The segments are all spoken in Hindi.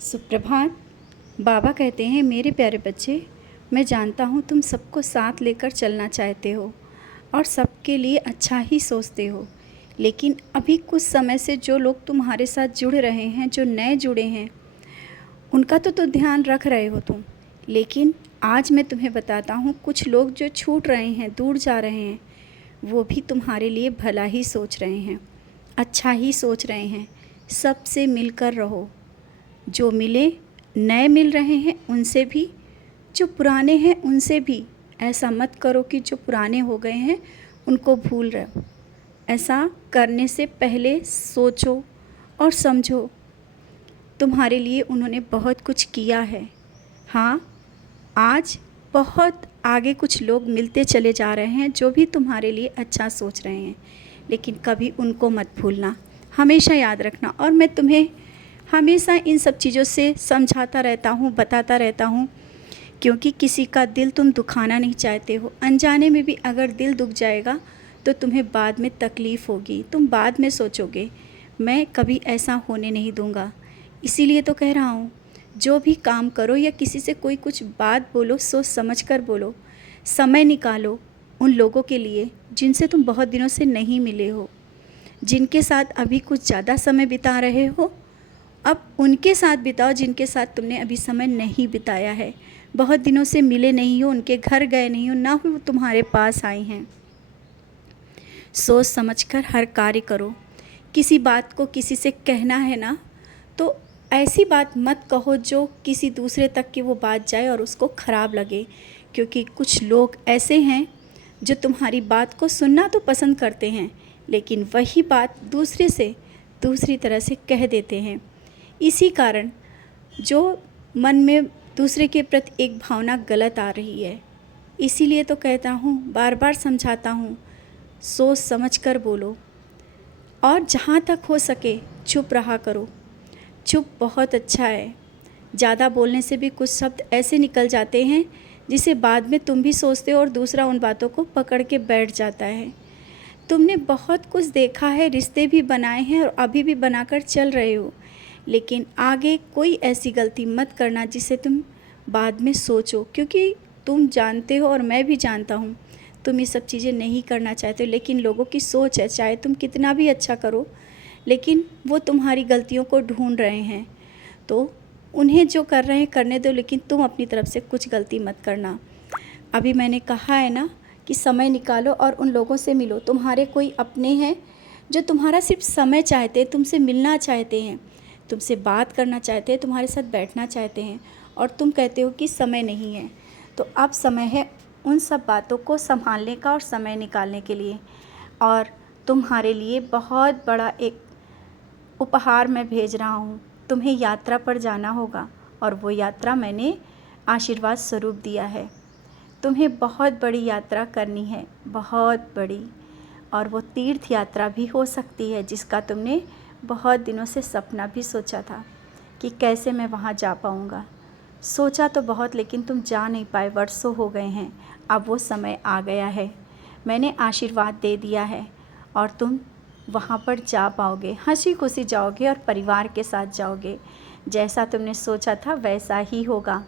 सुप्रभात। बाबा कहते हैं, मेरे प्यारे बच्चे, मैं जानता हूँ तुम सबको साथ लेकर चलना चाहते हो और सबके लिए अच्छा ही सोचते हो। लेकिन अभी कुछ समय से जो लोग तुम्हारे साथ जुड़ रहे हैं, जो नए जुड़े हैं, उनका तो ध्यान रख रहे हो तुम। लेकिन आज मैं तुम्हें बताता हूँ, कुछ लोग जो छूट रहे हैं, दूर जा रहे हैं, वो भी तुम्हारे लिए भला ही सोच रहे हैं, अच्छा ही सोच रहे हैं। सबसे मिलकर रहो। जो मिले, नए मिल रहे हैं उनसे भी, जो पुराने हैं उनसे भी। ऐसा मत करो कि जो पुराने हो गए हैं उनको भूल रहे हो। ऐसा करने से पहले सोचो और समझो, तुम्हारे लिए उन्होंने बहुत कुछ किया है। हाँ, आज बहुत आगे कुछ लोग मिलते चले जा रहे हैं जो भी तुम्हारे लिए अच्छा सोच रहे हैं। लेकिन कभी उनको मत भूलना, हमेशा याद रखना। और मैं तुम्हें हमेशा इन सब चीज़ों से समझाता रहता हूँ, बताता रहता हूँ, क्योंकि किसी का दिल तुम दुखाना नहीं चाहते हो। अनजाने में भी अगर दिल दुख जाएगा तो तुम्हें बाद में तकलीफ़ होगी, तुम बाद में सोचोगे। मैं कभी ऐसा होने नहीं दूँगा। इसीलिए तो कह रहा हूँ, जो भी काम करो या किसी से कोई कुछ बात बोलो, सोच समझ कर बोलो। समय निकालो उन लोगों के लिए जिनसे तुम बहुत दिनों से नहीं मिले हो, जिनके साथ अभी कुछ ज़्यादा समय बिता रहे हो। अब उनके साथ बिताओ जिनके साथ तुमने अभी समय नहीं बिताया है, बहुत दिनों से मिले नहीं हो, उनके घर गए नहीं हो, ना ही वो तुम्हारे पास आए हैं। सोच समझकर हर कार्य करो। किसी बात को किसी से कहना है ना, तो ऐसी बात मत कहो जो किसी दूसरे तक की वो बात जाए और उसको ख़राब लगे। क्योंकि कुछ लोग ऐसे हैं जो तुम्हारी बात को सुनना तो पसंद करते हैं, लेकिन वही बात दूसरे से दूसरी तरह से कह देते हैं। इसी कारण जो मन में दूसरे के प्रति एक भावना गलत आ रही है। इसीलिए तो कहता हूँ, बार बार समझाता हूँ, सोच समझ कर बोलो और जहाँ तक हो सके चुप रहा करो। चुप बहुत अच्छा है। ज़्यादा बोलने से भी कुछ शब्द ऐसे निकल जाते हैं जिसे बाद में तुम भी सोचते हो और दूसरा उन बातों को पकड़ के बैठ जाता है। तुमने बहुत कुछ देखा है, रिश्ते भी बनाए हैं और अभी भी बनाकर चल रहे हो। लेकिन आगे कोई ऐसी गलती मत करना जिसे तुम बाद में सोचो, क्योंकि तुम जानते हो और मैं भी जानता हूँ तुम ये सब चीज़ें नहीं करना चाहते हो। लेकिन लोगों की सोच है, चाहे तुम कितना भी अच्छा करो, लेकिन वो तुम्हारी गलतियों को ढूंढ रहे हैं। तो उन्हें जो कर रहे हैं करने दो, लेकिन तुम अपनी तरफ से कुछ गलती मत करना। अभी मैंने कहा है ना कि समय निकालो और उन लोगों से मिलो। तुम्हारे कोई अपने हैं जो तुम्हारा सिर्फ समय चाहते हैं, तुमसे मिलना चाहते हैं, तुमसे बात करना चाहते हैं, तुम्हारे साथ बैठना चाहते हैं, और तुम कहते हो कि समय नहीं है। तो अब समय है उन सब बातों को संभालने का और समय निकालने के लिए। और तुम्हारे लिए बहुत बड़ा एक उपहार मैं भेज रहा हूँ। तुम्हें यात्रा पर जाना होगा और वो यात्रा मैंने आशीर्वाद स्वरूप दिया है। तुम्हें बहुत बड़ी यात्रा करनी है, बहुत बड़ी। और वो तीर्थ यात्रा भी हो सकती है जिसका तुमने बहुत दिनों से सपना भी सोचा था कि कैसे मैं वहाँ जा पाऊँगा। सोचा तो बहुत, लेकिन तुम जा नहीं पाए, वर्षों हो गए हैं। अब वो समय आ गया है, मैंने आशीर्वाद दे दिया है और तुम वहाँ पर जा पाओगे, हंसी खुशी जाओगे और परिवार के साथ जाओगे। जैसा तुमने सोचा था वैसा ही होगा।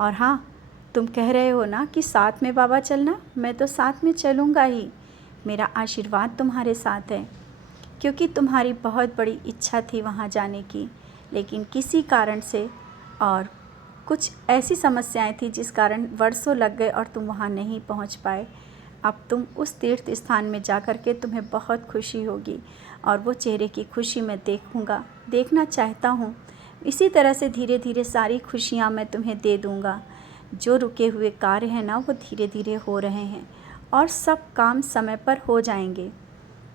और हाँ, तुम कह रहे हो ना कि साथ में बाबा चलना, मैं तो साथ में चलूँगा ही। मेरा आशीर्वाद तुम्हारे साथ है, क्योंकि तुम्हारी बहुत बड़ी इच्छा थी वहाँ जाने की, लेकिन किसी कारण से और कुछ ऐसी समस्याएं थी जिस कारण वर्षों लग गए और तुम वहाँ नहीं पहुँच पाए। अब तुम उस तीर्थ स्थान में जा कर के तुम्हें बहुत खुशी होगी और वो चेहरे की खुशी मैं देखूँगा, देखना चाहता हूँ। इसी तरह से धीरे धीरे सारी खुशियाँ मैं तुम्हें दे दूँगा। जो रुके हुए कार्य हैं ना, वो धीरे धीरे हो रहे हैं और सब काम समय पर हो जाएंगे।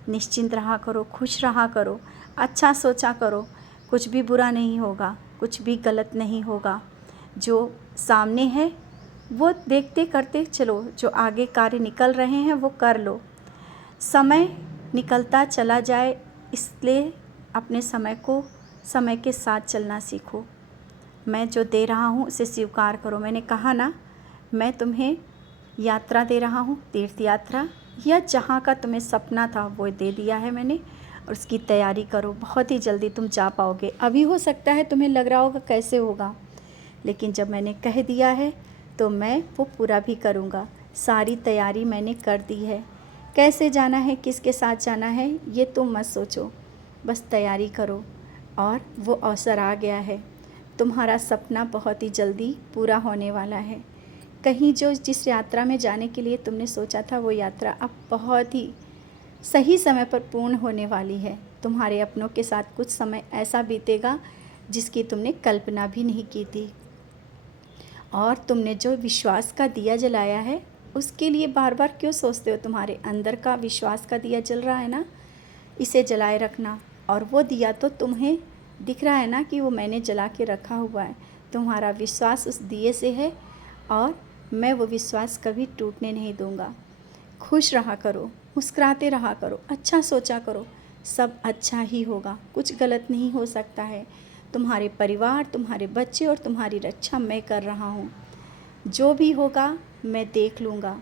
निश्चिंत रहा करो, खुश रहा करो, अच्छा सोचा करो। कुछ भी बुरा नहीं होगा, कुछ भी गलत नहीं होगा। जो सामने है वो देखते करते चलो, जो आगे कार्य निकल रहे हैं वो कर लो। समय निकलता चला जाए, इसलिए अपने समय को समय के साथ चलना सीखो। मैं जो दे रहा हूँ उसे स्वीकार करो। मैंने कहा ना, मैं तुम्हें यात्रा दे रहा हूँ, तीर्थ यात्रा, या जहाँ का तुम्हें सपना था वो दे दिया है मैंने। और उसकी तैयारी करो। बहुत ही जल्दी तुम जा पाओगे। अभी हो सकता है तुम्हें लग रहा होगा कैसे होगा, लेकिन जब मैंने कह दिया है तो मैं वो पूरा भी करूँगा। सारी तैयारी मैंने कर दी है। कैसे जाना है, किसके साथ जाना है, ये तुम मत सोचो, बस तैयारी करो। और वो अवसर आ गया है। तुम्हारा सपना बहुत ही जल्दी पूरा होने वाला है। कहीं जो जिस यात्रा में जाने के लिए तुमने सोचा था, वो यात्रा अब बहुत ही सही समय पर पूर्ण होने वाली है। तुम्हारे अपनों के साथ कुछ समय ऐसा बीतेगा जिसकी तुमने कल्पना भी नहीं की थी। और तुमने जो विश्वास का दिया जलाया है, उसके लिए बार बार क्यों सोचते हो? तुम्हारे अंदर का विश्वास का दिया जल रहा है ना, इसे जलाए रखना। और वो दिया तो तुम्हें दिख रहा है ना कि वो मैंने जला के रखा हुआ है। तुम्हारा विश्वास उस दिए से है और मैं वो विश्वास कभी टूटने नहीं दूँगा। खुश रहा करो, मुस्कुराते रहा करो, अच्छा सोचा करो, सब अच्छा ही होगा। कुछ गलत नहीं हो सकता है। तुम्हारे परिवार, तुम्हारे बच्चे और तुम्हारी रक्षा मैं कर रहा हूँ। जो भी होगा मैं देख लूँगा।